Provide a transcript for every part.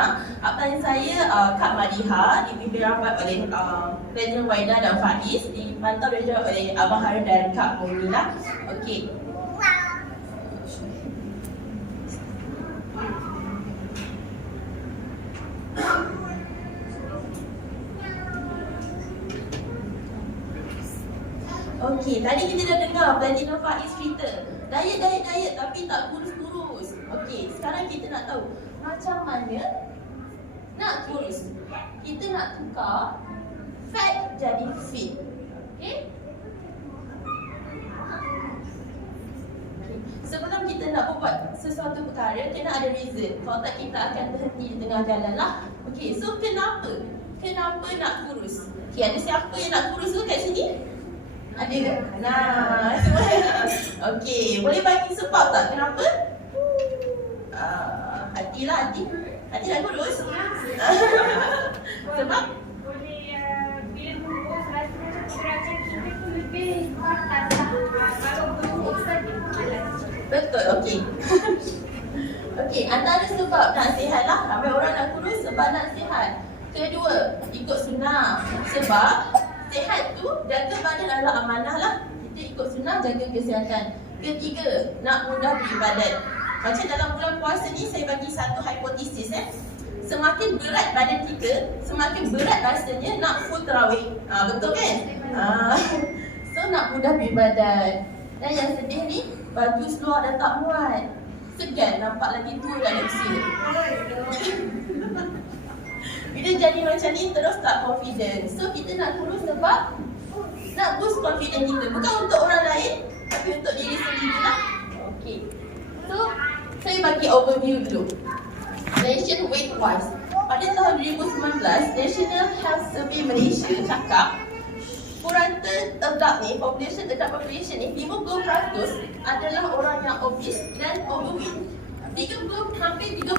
Bana. Abang saya Kak Madiha, dipimpin rapat oleh President Waida dan Faiz, dipantau juga oleh Abang Harun dan Kak Munila. Okey. Okey, tadi kita dah dengar Platinum Faiz cerita diet tapi tak kurus-kurus. Okey, sekarang kita nak tahu macam mana nak kurus. Kita nak tukar fat jadi fit. Okey? Sebelum kita nak buat sesuatu perkara, kena ada reason. Kalau tak, kita akan berhenti di tengah jalan lah. Okey, so kenapa? Kenapa nak kurus? Okey, ada siapa yang nak kurus tu kat sini? Ada ke? Nah, semua. Okey, boleh bagi sebab tak kenapa? Hati nak kurus. Sebab? Boleh bila kurus rasanya gerakan kita tu lebih panas. Kalau kurus tadi malas. Betul, okey. Okey, antara sebab nak sihat lah. Ramai orang nak kurus sebab nak sihat. Kedua, ikut sunnah. Sebab sihat tu, jaga badan adalah amanah lah. Kita ikut sunnah, jaga kesihatan. Ketiga, nak mudah beribadat. Macam dalam bulan puasa ni, saya bagi satu hipotesis. Semakin berat badan kita, semakin berat rasanya nak full tarawih. Betul kan? So, nak mudah beribadat. Dan yang sedih ni, baju seluar dah tak muat. Segan nampak lagi tua dalam usia. Bila jadi macam ni, terus tak confident. So, kita nak kurus sebab nak boost confident kita. Bukan untuk orang lain, tapi untuk diri sendiri lah. Okay. So, saya bagi overview dulu. Nation weight wise. Pada tahun 2019, National Health Survey Malaysia cakap purata adult ni, adult population ni, 50% adalah orang yang obese dan overweight. Hampir 30%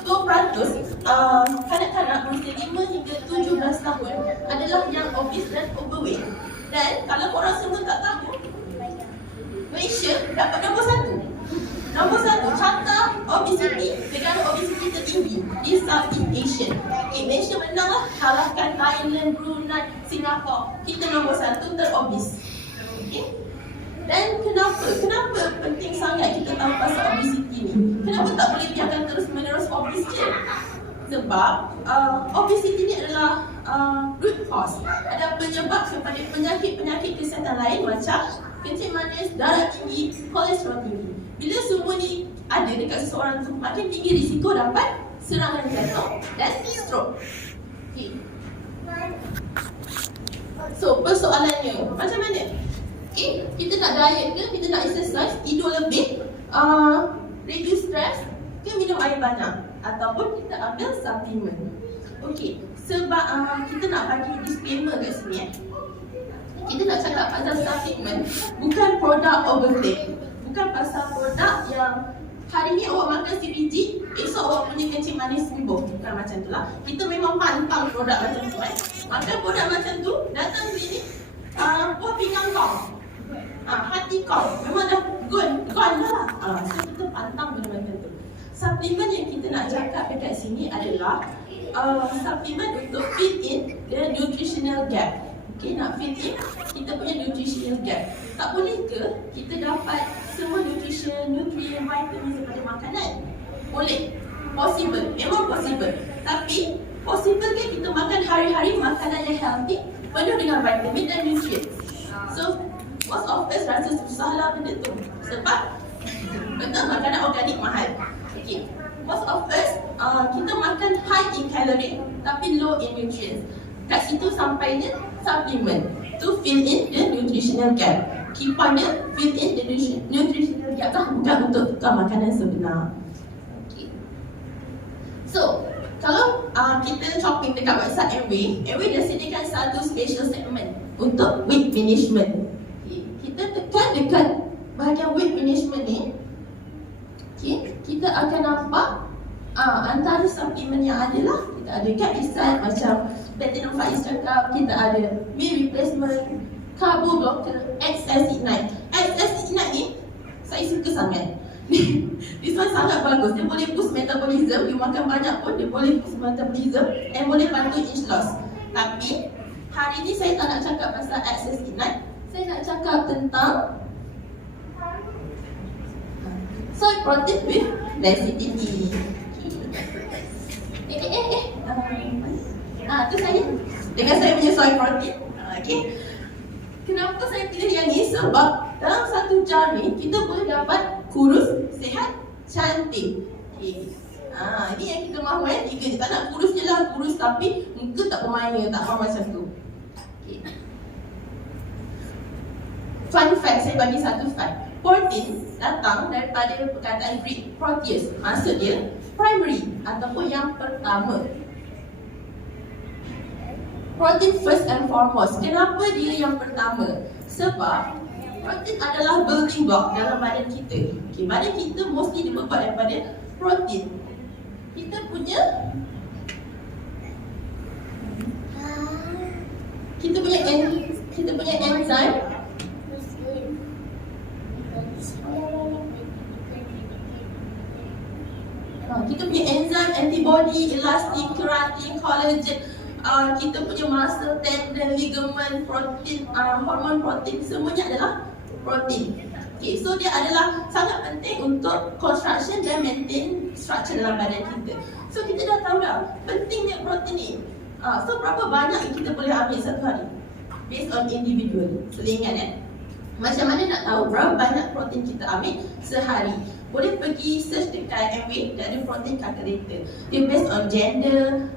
kanak-kanak berusia 5 hingga 17 tahun adalah yang obese dan overweight. Dan kalau korang semua tak tahu, Malaysia dapat nombor 1. Nombor 1 carta obesity, negara obesity tertinggi di Southeast Asia. Okay, Malaysia menang lah, kalahkan Thailand, Brunei, Singapura. Kita nombor 1 terobes. Okay? Dan kenapa penting sangat kita tahu pasal obesity ni? Kenapa tak boleh biarkan terus-menerus obes je? Sebab obesity ni adalah root cause. Ada penyebab kepada penyakit-penyakit kesihatan lain macam kencing manis, darah tinggi, kolesterol tinggi. Bila semua ni ada dekat seseorang tu, makin tinggi risiko dapat serangan jantung dan stroke. Okay. So, persoalannya macam mana? Okay, kita nak diet ke, kita nak exercise, tidur lebih, reduce stress ke minum air banyak, ataupun kita ambil supplement. Okay, sebab kita nak bagi disclaimer kat sini kita nak cakap pasal supplement, bukan produk overclaim. Bukan pasal produk yang hari ni awak makan si biji, esok awak punya kencing manis sembuh. Bukan macam tu lah. Kita memang pantang produk macam tu Makan produk macam tu, datang sini, buah pinggang kau, hati kau memang dah gone lah. So kita pantang benda macam tu. Supplement yang kita nak cakap dekat sini adalah supplement untuk fill in the nutritional gap. Okay, nak fit in kita punya nutritional gap. Tak boleh ke kita dapat semua nutrien, vitamin daripada makanan? Boleh. Possible. Memang possible. Tapi possible ke kita makan hari-hari makanan yang healthy, penuh dengan vitamin dan nutrien? So, most of us rasa susah lah benda tu. Sebab betul, makanan organik mahal. Okay. Most of us kita makan high in calorie tapi low in nutrients. Kat situ sampainya supplement to fill in the nutritional gap. Kipannya fill in the nutritional gap lah, bukan untuk tukar makanan sebenar. Okay. So, kalau kita shopping dekat website Amway dah sediakan satu special segment untuk weight management. Okay. Kita tekan dekat bahagian weight management ni, okay, kita akan nampak antara supplement yang ada lah. Kita ada kat design macam Platinum Faiz cakap, kita ada meal replacement, carbo blocker, XS Ignite. XS Ignite ni saya suka sangat. This one sangat bagus. Dia boleh boost metabolism. You makan banyak pun dia boleh boost metabolism and boleh bantu inch loss. Tapi hari ni saya tak nak cakap pasal excess night. Saya nak cakap tentang soy protein with lecithin. Tu saya dengan saya punya soy protein. Okay. Kenapa saya pilih yang ni? Sebab dalam satu jar ni kita boleh dapat kurus, sihat, cantik. Okay. Ini yang kita mahu tiga je. Tak nak kurus je lah, kurus tapi muka tak bermaya, tak mahu macam tu. Okay. Fun fact, saya bagi satu fact. Protein datang daripada perkataan Greek proteus. Maksud dia primary ataupun yang pertama. Protein first and foremost. Kenapa dia yang pertama? Sebab protein adalah building block dalam badan kita. Okay, badan kita mostly dibuat daripada protein. Kita punya enzim. Kita punya enzim, antibody, elastin, keratin, collagen, kita punya muscle, tendon, ligament, protein, hormon protein, semuanya adalah protein. Okay, so dia adalah sangat penting untuk construction dan maintain structure dalam badan kita. So kita dah tahu dah pentingnya protein ni. So berapa banyak yang kita boleh ambil satu hari? Based on individual. Selingan Macam mana nak tahu berapa banyak protein kita ambil sehari? Boleh pergi search dekat MW, dia ada protein calculator. Dia based on gender,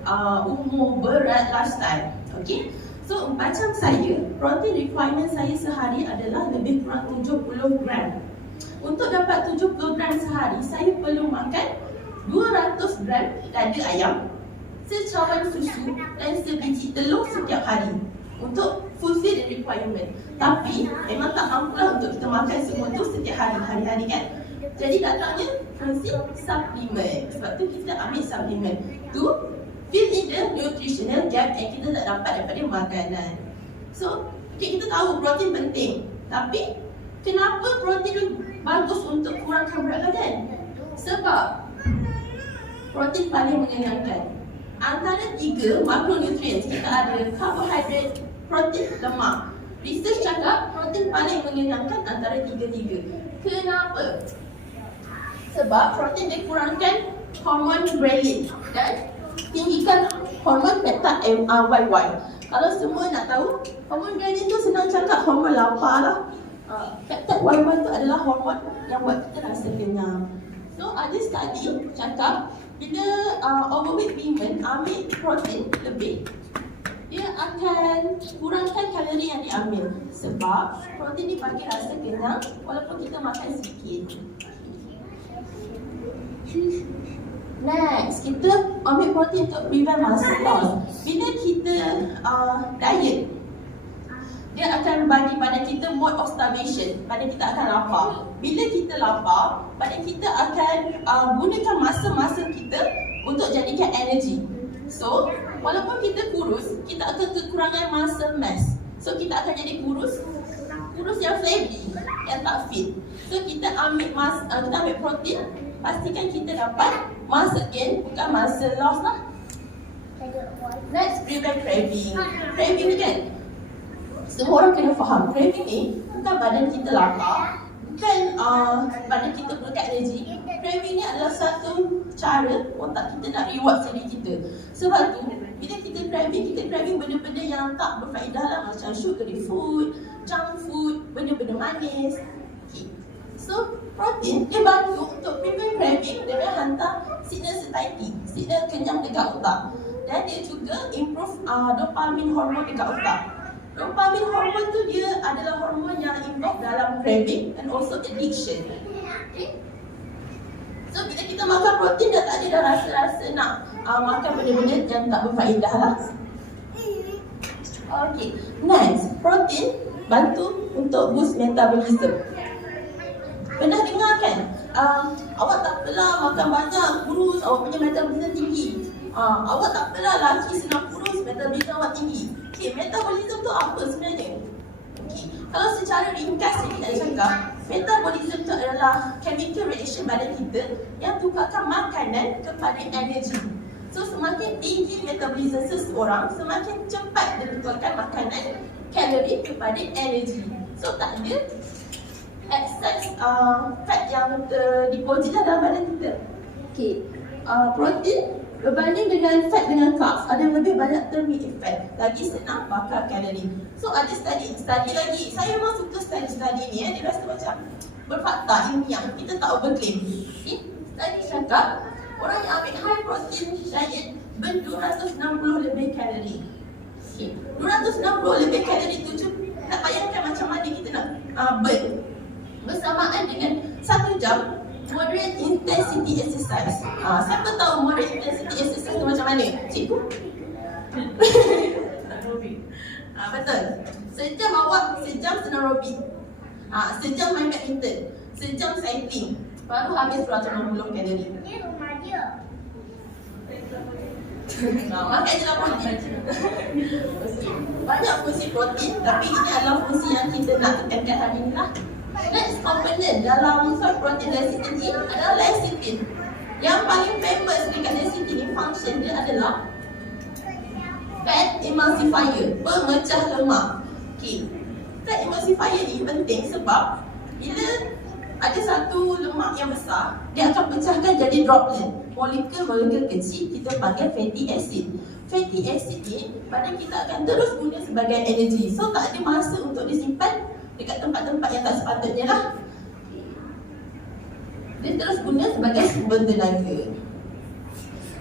umur, berat, lifestyle. Okay? So macam saya, protein requirement saya sehari adalah lebih kurang 70 gram. Untuk dapat 70 gram sehari, saya perlu makan 200 gram dada ayam, secawan susu dan sebiji telur setiap hari untuk fulfill the requirement. Tapi memang tak mampulah untuk kita makan semua tu setiap hari-hari kan. Jadi datangnya fungsi suplemen. Sebab tu kita ambil suplemen to fill in the nutritional gap yang kita tak dapat daripada makanan. So, kita tahu protein penting. Tapi, kenapa protein bagus untuk kurangkan berat badan? Sebab protein paling mengenyangkan. Antara 3 makronutrien kita ada karbohidrat, protein, lemak. Research cakap protein paling mengenyangkan antara 3-3. Kenapa? Sebab protein dia kurangkan hormon ghrelin dan tinggikan hormon beta MYY. Kalau semua nak tahu, hormon ghrelin tu senang cakap hormon lapar lah. Beta MYY tu adalah hormon yang buat kita rasa kenyang. So ada study cakap bila overweight women ambil protein lebih, dia akan kurangkan kalori yang diambil. Sebab protein ni bagi rasa kenyang walaupun kita makan sikit. Next, kita ambil protein untuk prevent muscle loss. Bila kita diet, dia akan bagi badan kita mode of starvation. Badan kita akan lapar. Bila kita lapar, badan kita akan gunakan masa-masa kita untuk jadikan energi. So, walaupun kita kurus, kita akan kekurangan muscle mass. So, kita akan jadi kurus yang flabby, yang tak fit. So, kita ambil protein, pastikan kita dapat muscle gain, bukan muscle loss lah. Next, prevent craving. Craving ni kan, semua orang kena faham. Craving ni bukan badan kita lapar, bukan badan kita perlukan energi. Craving ni adalah satu cara otak kita nak reward diri kita. Sebab tu, bila kita craving benda-benda yang tak berfaedah lah, macam sugary food, junk food, benda-benda manis. Okay. So, protein dia bantu untuk prevent craving dengan hantar signal satiety, signal kenyang dekat otak. Dan dia juga improve dopamine hormone dekat otak. Dopamine hormone tu dia adalah hormon yang involved dalam craving and also addiction. Okay? So bila kita makan protein dah tak ada dah rasa-rasa nak makan benda-benda yang tak berfaedah lah. Okay, next, protein bantu untuk boost metabolism. Pernah dengar kan? Awak tak apalah makan banyak, kurus, awak punya metabolism tinggi. Awak tak apalah lelaki senang kurus, metabolism awak tinggi. Okay, metabolism tu apa sebenarnya? Okay, kalau secara ringkas ni nak cakap, Metabolism itu adalah chemical reaction badan kita yang tukarkan makanan kepada energi. So semakin tinggi metabolism seseorang, semakin cepat dia tukarkan makanan kalori kepada energi. So tak ada excess fat yang deposit dalam badan kita. Okay, protein berbanding dengan fat dengan carbs ada lebih banyak thermic effect, lagi senang bakar kalori. So ada study lagi. Saya memang suka study ni dia rasa macam berfakta ilmiah, kita tak overclaim. Okay? Study cakap orang yang ambil high protein diet burn 260 lebih kalori. Okay. 260 lebih kalori tu nak bayangkan macam mana kita nak burn bersamaan dengan 1 jam moderate intensity exercise. Siapa tahu moderate intensity exercise tu macam mana? Cikgu? Betul. Sejam awak, sejam senam aerobik. Sejam main badminton, sejam cycling, baru habis 260 kalori. Ni rumah dia. Makan je lah protein. Banyak fungsi protein, tapi ini adalah fungsi yang kita nak tekankan hari ini lah. Next component dalam soy protein lecithin ni adalah lecithin. Yang paling famous dekat lecithin ni function dia adalah fat emulsifier, pemecah lemak. Okay. Fat emulsifier ni penting sebab bila ada satu lemak yang besar, dia akan pecahkan jadi droplet, molekul-molekul kecil, kita panggil fatty acid. Fatty acid ni badan kita akan terus guna sebagai energi. So tak ada masa untuk disimpan dekat tempat-tempat yang tak sepatutnya lah. Dia terus guna sebagai sumber tenaga.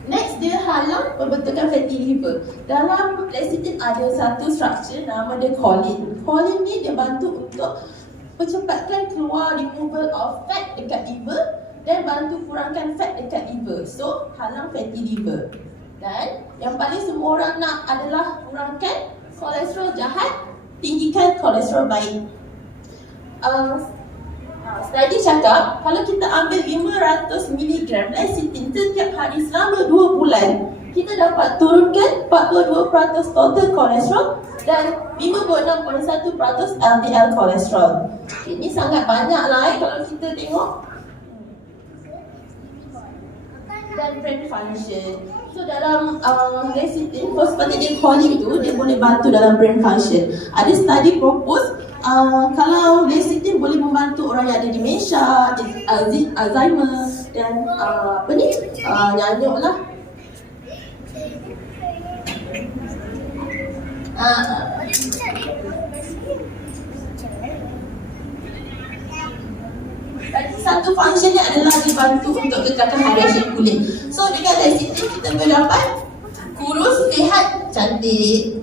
Next, dia halang pembentukan fatty liver. Dalam lecithin ada satu structure nama dia choline. Choline ni dia bantu untuk percepatkan keluar removal of fat dekat liver dan bantu kurangkan fat dekat liver. So, halang fatty liver. Dan yang paling semua orang nak adalah kurangkan kolesterol jahat, tinggikan kolesterol baik. Study cakap kalau kita ambil 500 mg lecithin setiap hari selama 2 bulan, kita dapat turunkan 42% total kolesterol dan 56.1% LDL kolesterol. Ini sangat banyak lah kalau kita tengok. Dan brain function. So dalam lecithin, phosphatidylcholine tu dia boleh bantu dalam brain function. Ada study propose kalau lecithin boleh membantu orang yang ada dementia, Alzheimer dan nyanyuk lah. Satu function dia adalah dibantu untuk kekalkan hydration kulit. So dengan lecithin kita boleh dapat kurus, sihat, cantik.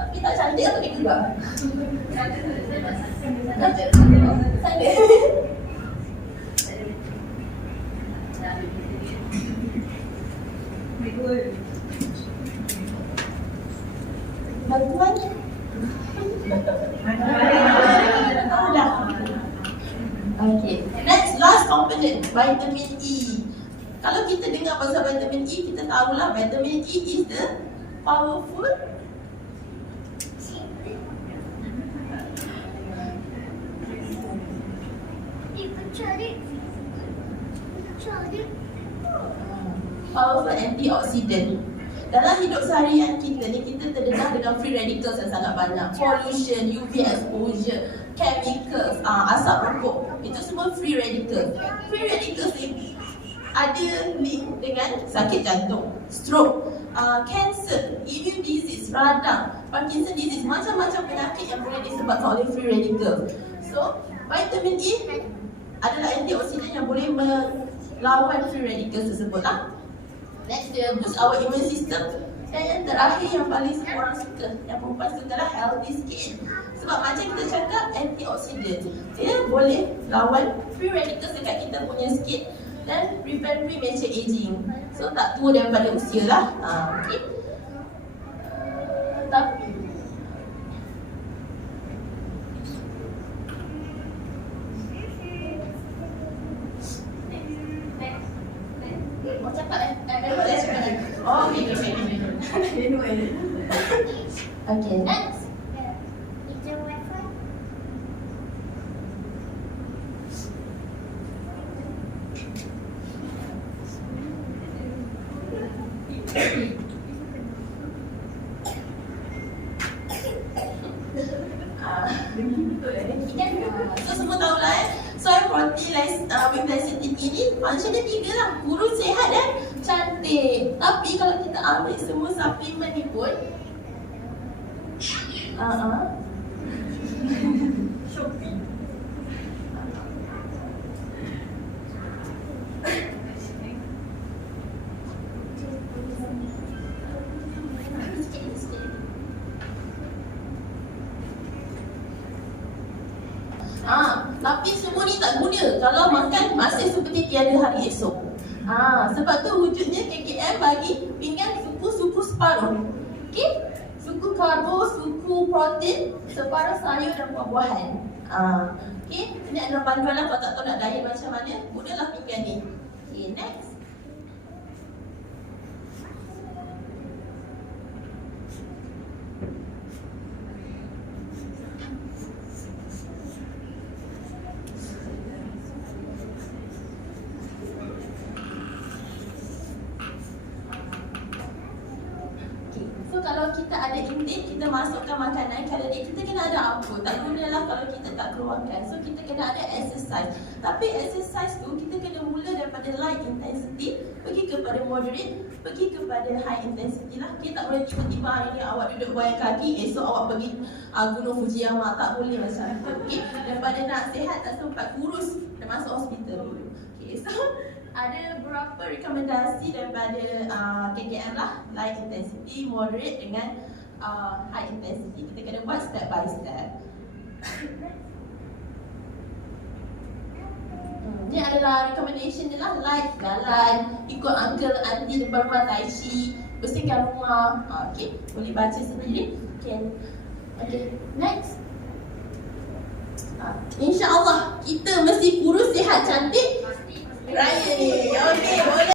Tapi tak cantik apa dia juga? Bantuan? Okay. Next, last component, vitamin E. Kalau kita dengar pasal vitamin E, kita tahulah vitamin E is the powerful antioxidant. Dalam hidup seharian kita ni, kita terdedah dengan free radicals yang sangat banyak. Pollution, UV exposure, chemicals, asap rokok, itu semua free radicals. Free radicals ni ada link dengan sakit jantung, stroke, cancer, immune disease, radang, Parkinson disease, macam-macam penyakit yang boleh disebabkan oleh free radicals. So, vitamin E adalah antioksidan yang boleh melawan free radicals tersebut lah. Next, dia boost our immune system. Dan yang terakhir yang paling semua orang suka, yang perempuan suka adalah healthy skin. Sebab macam kita cakap, antioksidan dia boleh lawan free radicals dekat kita punya skin dan prevent premature aging. So tak tua daripada usia lah. Okay. Tapi mau cakap oh, okay. Okay, next. So semua tahulah soy protein with lecithin ini function dia 3 lah. Kurus, sihat dan cantik. Tapi kalau kita ambil semua suplemen ni pun Shopee. Tapi semua ni tak guna kalau makan masih seperti tiada hari esok. Sebab tu wujudnya KKM bagi pinggan suku separuh. Okey? Suku karbo, suku protein, separuh sayur dan buah-buahan. Okey, ini adalah panduan lah kalau tak tahu nak diet macam mana, gunalah pinggan ni. Okey, next. So kalau kita ada intake, kita masukkan makanan, kalori kita kena ada apa? Tak gunalah kalau kita tak keluarkan. So kita kena ada exercise. Tapi exercise tu kita kena mula daripada light intensity, pergi kepada moderate, pergi kepada high intensity lah. Kita tak boleh tiba-tiba hari ni awak duduk goyang kaki, esok awak pergi Gunung Fujiyama. Tak boleh macam tu. Okay? Daripada nak sihat tak sempat kurus, dah masuk hospital dulu. Okay, so ada beberapa rekomendasi daripada KKM lah, light intensity, moderate dengan high intensity. Kita kena buat step by step. Ni adalah recommendation dia lah, light, jalan, ikut uncle, auntie depan rumah tai chi, bersihkan rumah. Okay, boleh baca sendiri. Okay, next. InsyaAllah kita mesti kurus, sihat, cantik. Raya ni. Okay, boleh.